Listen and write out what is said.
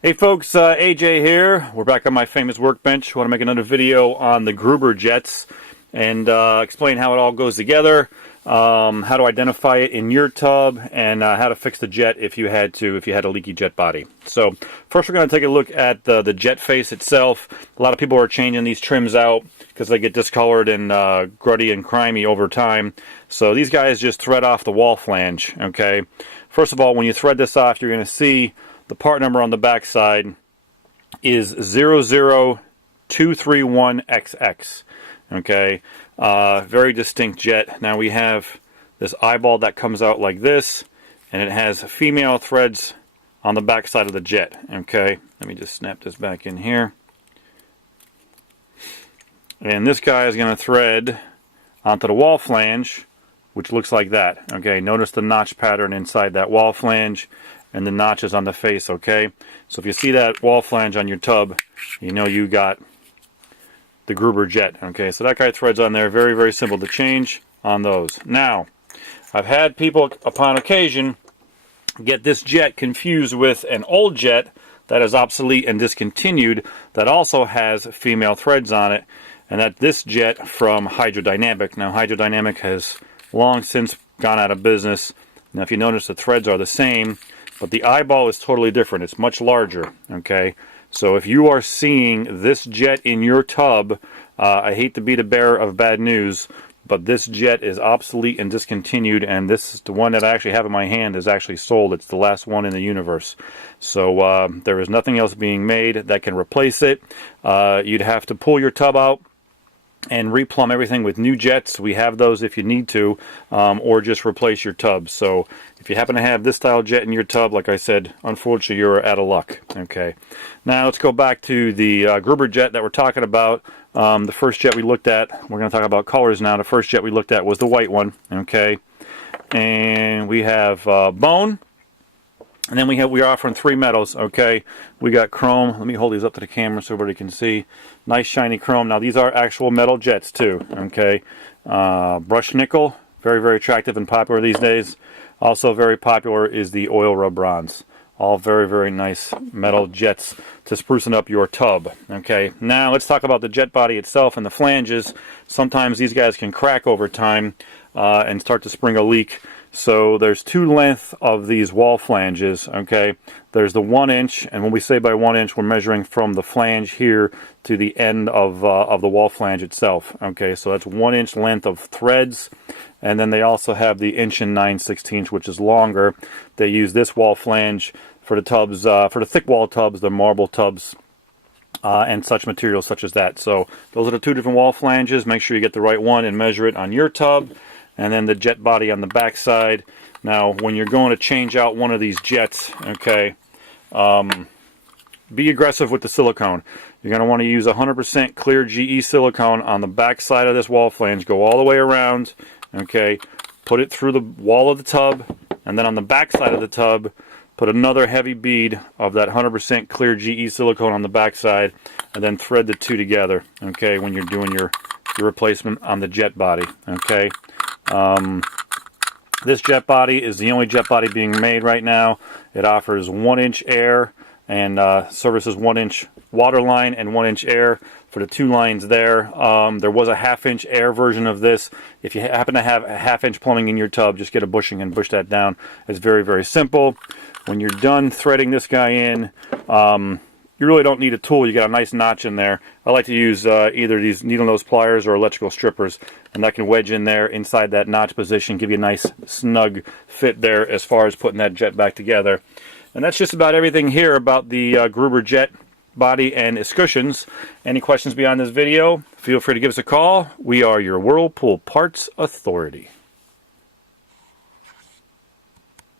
Hey folks, AJ here. We're back on my famous workbench. Want to make another video on the Gruber jets and explain how it all goes together, how to identify it in your tub, and how to fix the jet if you had a leaky jet body. So first we're going to take a look at the jet face itself. A lot of people are changing these trims out because they get discolored and gruddy and crimey over time. So these guys just thread off the wall flange. Okay. First of all, when you thread this off, you're going to see the part number on the back side is 00231XX. Okay, very distinct jet. Now we have this eyeball that comes out like this, and it has female threads on the back side of the jet. Okay, let me just snap this back in here. And this guy is going to thread onto the wall flange, which looks like that. Okay, notice the notch pattern inside that wall flange and the notches on the face. Okay, so if you see that wall flange on your tub, you know you got the Gruber jet. Okay, so that guy threads on there. Very, very simple to change on those. Now, I've had people upon occasion get this jet confused with an old jet that is obsolete and discontinued that also has female threads on it, and that this jet from Hydrodynamic. Now, Hydrodynamic has long since gone out of business. Now, if you notice, the threads are the same, but the eyeball is totally different. It's much larger. Okay, so if you are seeing this jet in your tub, I hate to be the bearer of bad news, but this jet is obsolete and discontinued, and this is the one that I actually have in my hand is actually sold. It's the last one in the universe. So there is nothing else being made that can replace it. You'd have to pull your tub out and replumb everything with new jets. We have those if you need to, or just replace your tub. So if you happen to have this style jet in your tub, like I said, unfortunately you're out of luck. Okay, now let's go back to the Gruber jet that we're talking about. The first jet we looked at, we're going to talk about colors now. The first jet we looked at was the white one. Okay, and we have bone. And then we are offering three metals. Okay, we got chrome. Let me hold these up to the camera so everybody can see. Nice shiny chrome. Now these are actual metal jets too. Okay, brushed nickel, very, very attractive and popular these days. Also very popular is the oil rub bronze. All very, very nice metal jets to sprucing up your tub. Okay, now let's talk about the jet body itself and the flanges. Sometimes these guys can crack over time and start to spring a leak. So there's two lengths of these wall flanges. Okay, there's the 1 inch, and when we say by 1 inch, we're measuring from the flange here to the end of the wall flange itself. Okay, so that's 1 inch length of threads, and then they also have the 1 9/16", which is longer. They use this wall flange for the tubs, for the thick wall tubs, the marble tubs, and such materials such as that. So those are the two different wall flanges. Make sure you get the right one and measure it on your tub. And then the jet body on the back side. Now, when you're going to change out one of these jets, okay, be aggressive with the silicone. You're going to want to use 100% clear GE silicone on the back side of this wall flange. Go all the way around, okay, put it through the wall of the tub, and then on the back side of the tub, put another heavy bead of that 100% clear GE silicone on the back side, and then thread the two together, okay, when you're doing your replacement on the jet body, okay. This jet body is the only jet body being made right now. It offers 1 inch air and services 1 inch water line and 1 inch air for the two lines there. There was a 1/2 inch air version of this. If you happen to have a 1/2 inch plumbing in your tub, just get a bushing and bush that down. It's very, very simple. When you're done threading this guy in, you really don't need a tool. You got a nice notch in there. I like to use either these needle nose pliers or electrical strippers, and that can wedge in there inside that notch position, give you a nice snug fit there as far as putting that jet back together. And that's just about everything here about the Gruber jet body and its cushions. Any questions beyond this video, feel free to give us a call. We are your Whirlpool Parts Authority.